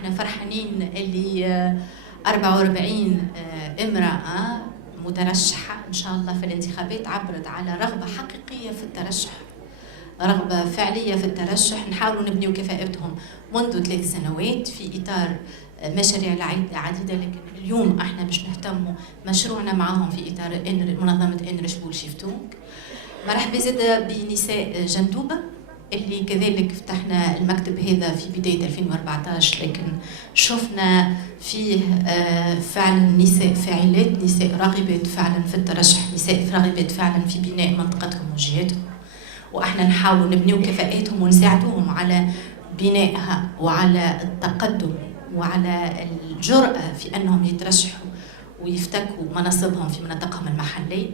احنا فرحانين اللي 44 امرأة مترشحة إن شاء الله في الانتخابات عبرت على رغبة حقيقية في الترشح، رغبة فعلية في الترشح. نحاولوا نبنيوا كفاءتهم منذ 3 سنوات في إطار مشاريع عديدة، لكن اليوم احنا باش نهتموا مشروعنا معاهم في إطار منظمة إنرش بولشيفتونك. مرحبا زاد بنساء جندوبة اللي كذلك فتحنا المكتب هذا في بداية 2014، لكن شفنا فيه فعلا نساء فاعلات، نساء راغبات فعلا في الترشح، نساء راغبات فعلا في بناء منطقتهم وجهاتهم، واحنا نحاول نبنيو كفاءاتهم ونساعدوهم على بنائها وعلى التقدم وعلى الجرأة في أنهم يترشحوا ويفتكوا مناصبهم في مناطقهم المحلية،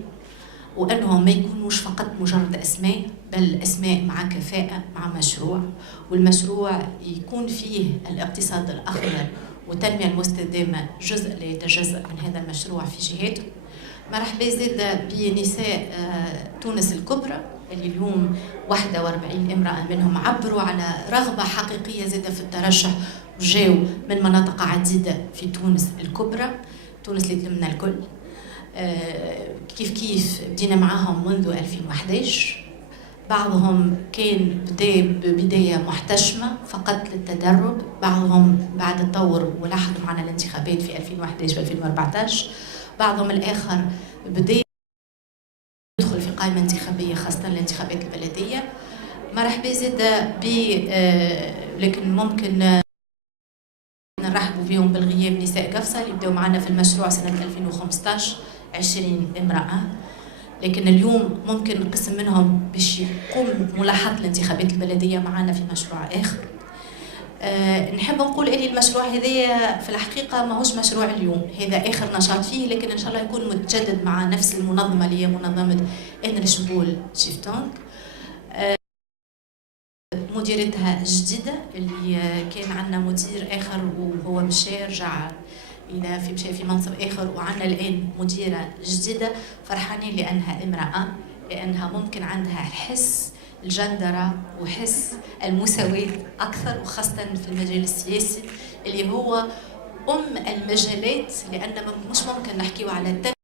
وأنهم ما يكونوش فقط مجرد أسماء، بل أسماء مع كفاءة مع مشروع، والمشروع يكون فيه الاقتصاد الأخضر والتنمية المستدامة جزء لا يتجزأ من هذا المشروع في جهاته. مرحبا زاد بنساء تونس الكبرى اللي اليوم 41 امرأة منهم عبروا على رغبة حقيقية زاد في الترشح وجاو من مناطق عديدة في تونس الكبرى، تونس اللي تلمنا الكل. كيف بدينا معاهم منذ 2011، بعضهم كان بداية محتشمة فقط للتدرب، بعضهم بعد تطور ولاحظوا معنا الانتخابات في 2011 و 2014، بعضهم الآخر بدأ يدخل في قائمة انتخابية خاصة الانتخابات البلدية. مرحبا زاد لكن ممكن نرحبوا بهم بالغياب نساء قفصة اللي بدأوا معنا في المشروع سنة 2015 20 امرأة، لكن اليوم ممكن قسم منهم باش يقوم ملاحظة الانتخابات البلدية معنا في مشروع آخر. نحب نقول إلي المشروع هذا في الحقيقة ماهوش مشروع اليوم، هذا آخر نشاط فيه، لكن إن شاء الله يكون متجدد مع نفس المنظمة اللي هي منظمة إنرش بولشيفتونك. مديرتها جديدة اللي كان عندنا مدير آخر وهو مشى رجع إلى مشى في منصب آخر، وعندنا الآن مديرة جديدة. فرحانين لأنها امرأة، لأنها ممكن عندها حس الجندرة وحس المساواة أكثر، وخاصة في المجال السياسي اللي هو المجالات، لأن مش ممكن نحكيو على التنمية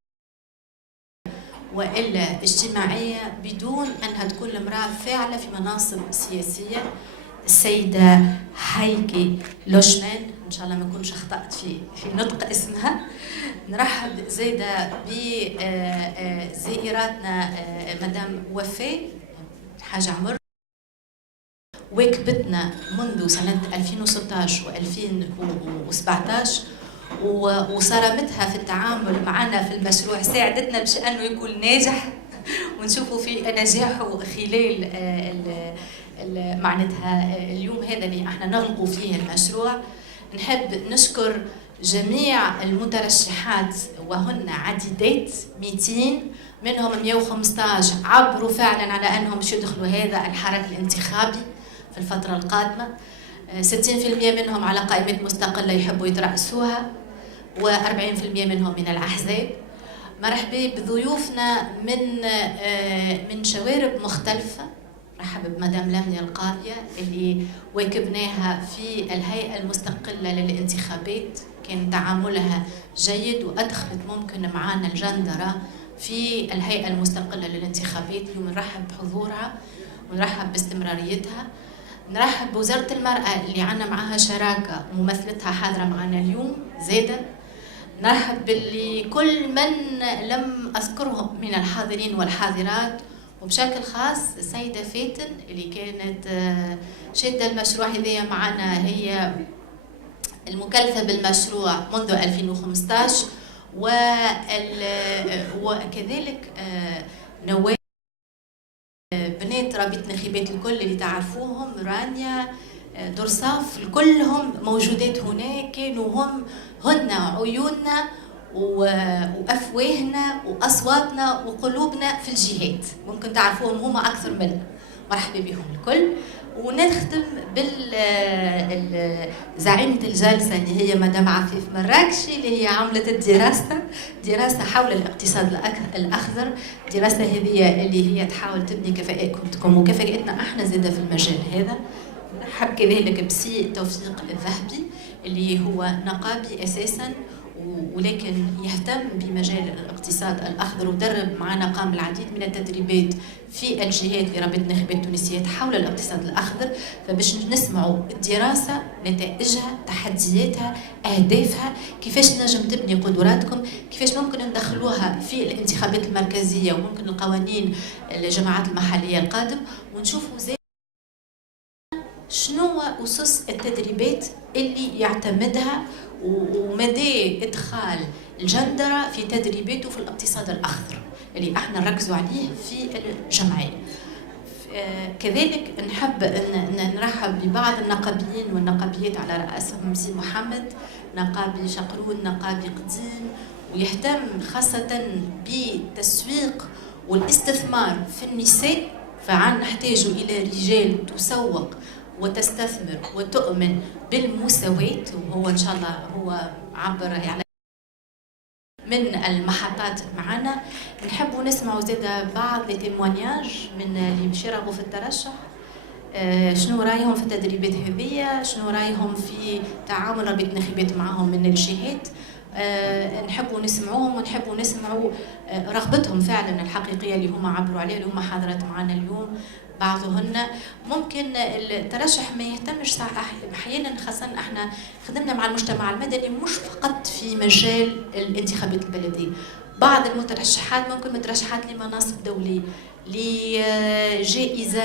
وإلا اجتماعية بدون أنها تكون المرأة فاعلة في مناصب سياسية. السيدة هايكي لوشمان، إن شاء الله ما نكونش أخطأت في نطق اسمها. نرحب زايدة بزائراتنا مدام وفاء حاج عمر، واكبتنا منذ سنة 2016 و 2017 وصرامتها في التعامل معنا في المشروع ساعدتنا باش انه يكون ناجح ونشوفوا في نجاحه خلال معناتها اليوم هذا اللي احنا نغلقوا فيه المشروع. نحب نشكر جميع المترشحات وهن عديدات 200 منهم 115 عبروا فعلا على انهم باش يدخلوا هذا الحراك الانتخابي في الفترة القادمة. 60% منهم على قائمة مستقلة يحبوا يترأسوها، و40% منهم من الأحزاب. مرحبا بضيوفنا من شوارب مختلفة. مرحبا بمدام لميا القاضية اللي واكبناها في الهيئة المستقلة للانتخابات، كان تعاملها جيد وأدخلت ممكن معانا الجندرة في الهيئة المستقلة للانتخابات. اليوم نرحب بحضورها ونرحب باستمراريتها. نرحب بوزارة المرأة اللي عنا معها شراكة وممثلتها حاضرة معنا اليوم زادة. نرحب بكل من لم أذكرهم من الحاضرين والحاضرات، وبشكل خاص السيدة فاتن اللي كانت شادة المشروع هذايا معنا، هي المكلفة بالمشروع منذ 2015، وكذلك نوال بنات رابطة نخيبات الكل اللي تعرفوهم، رانيا درصاف، كلهم موجودات هنا. كانوا هن عيوننا وأفواهنا وأصواتنا وقلوبنا في الجهات، ممكن تعرفوهم هما أكثر منا. مرحبا بهم الكل. ونختم بالزعيمة الجلسة اللي هي مدام عفيف مراكشي اللي هي عملت دراسة حول الاقتصاد الأخضر. دراسة هذه اللي هي تحاول تبني كفاءتكم وكفاءتنا احنا زادة في المجال هذا. نرحب كذلك بسي توفيق الذهبي اللي هو نقابي أساساً، ولكن يهتم بمجال الاقتصاد الأخضر، ودرب معنا قام العديد من التدريبات في الجهات لرابطة الناخبات التونسيات حول الاقتصاد الأخضر. فباش نسمعوا الدراسة، نتائجها، تحدياتها، أهدافها، كيفاش نجم تبني قدراتكم، كيفاش ممكن ندخلوها في الانتخابات المركزية وممكن القوانين الجماعات المحلية القادم، ونشوفوا زي شنو أسس التدريبات اللي يعتمدها ومدى إدخال الجندرة في تدريباته في الاقتصاد الأخضر اللي احنا نركزوا عليه في الجمعية. كذلك نحب أن نرحب ببعض النقابيين والنقابيات على رأسهم سي محمد، نقابي شقرون، نقابي قديم، ويهتم خاصة بتسويق والاستثمار في النساء. فعن نحتاج إلى رجال تسوق وتستثمر وتؤمن بالمساواة، وهو إن شاء الله هو عبر يعني من المحطات معنا. نحبوا نسمعوا زاده بعض التيموانياج من اللي باش يرغبوا في الترشح، شنو رايهم في التدريبات هذه، شنو رايهم في تعامل رابطة الناخبات معهم من الجهات. نحبوا نسمعوهم ونحبوا نسمعوا رغبتهم فعلا الحقيقيه اللي هما عبروا عليها، اللي هما حاضرات معنا اليوم بعضهن. ممكن الترشح ما يهتمش احيانا، خاصه احنا خدمنا مع المجتمع المدني مش فقط في مجال الانتخابات البلديه، بعض المترشحات ممكن مترشحات لمناصب دوليه، لجائزه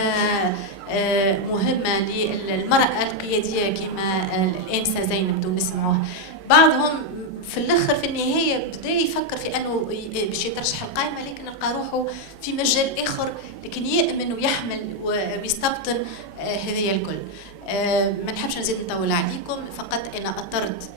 مهمه للمراه القياديه كما الانسه زينب دو نسمعوها. بعضهم في الاخر في النهايه بدا يفكر في انه باش يترشح القائمه، لكن لقى روحه في مجال اخر، لكن يامن ويحمل ويستبطن هذه الكل. ما نحبش نزيد نطول عليكم، فقط انا اطرت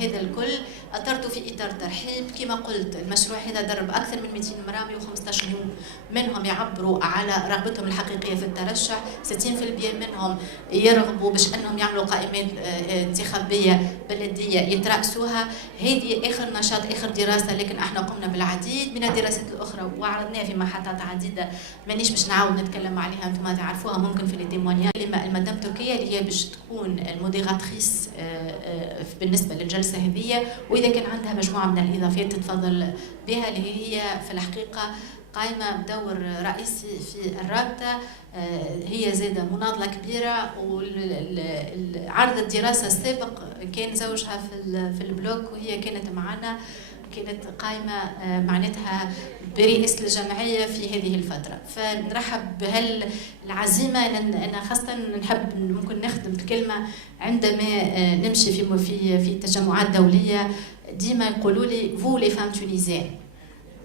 هذا الكل اطرته في اطار ترحيب. كما قلت المشروع هذا درب اكثر من 200 امراه، 115 يوم منهم يعبروا على رغبتهم الحقيقيه في الترشح، 60% منهم يرغبوا باش انهم يعملوا قائمات انتخابيه بلديه يترأسوها. هذه اخر نشاط، اخر دراسه، لكن احنا قمنا بالعديد من الدراسات الاخرى وعرضناها في محطات عديده، مانيش باش نعاود نتكلم عليها، انتم تعرفوها ممكن في التيموانياج. المدام تركيا اللي هي باش تكون الموديراتريس بالنسبه للجلسه هذه، واذا كان عندها مجموعه من الاضافات تتفضل بها، اللي هي في الحقيقه قائمه بدور رئيسي في الرابطه. هي زاده مناضله كبيره، وعرض الدراسه السابق كان زوجها في البلوك وهي كانت معنا، كانت قائمه معناتها برئاسه الجمعيه في هذه الفتره. فنرحب بهالعزيمه. انا خاصه نحب ممكن نخدم الكلمه عندما نمشي في تجمعات دوليه، ديما يقولوا لي vous les femmes tunisiennes،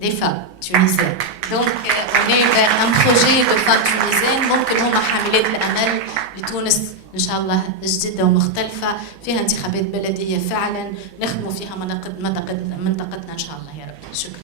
des femmes tunisiennes. Donc on est vers un projet de femmes tunisiennes. ممكن هما حاملات الامل لتونس ان شاء الله جديده ومختلفه، فيها انتخابات بلديه فعلا نخدموا فيها منطقتنا ان شاء الله يا رب. شكرا.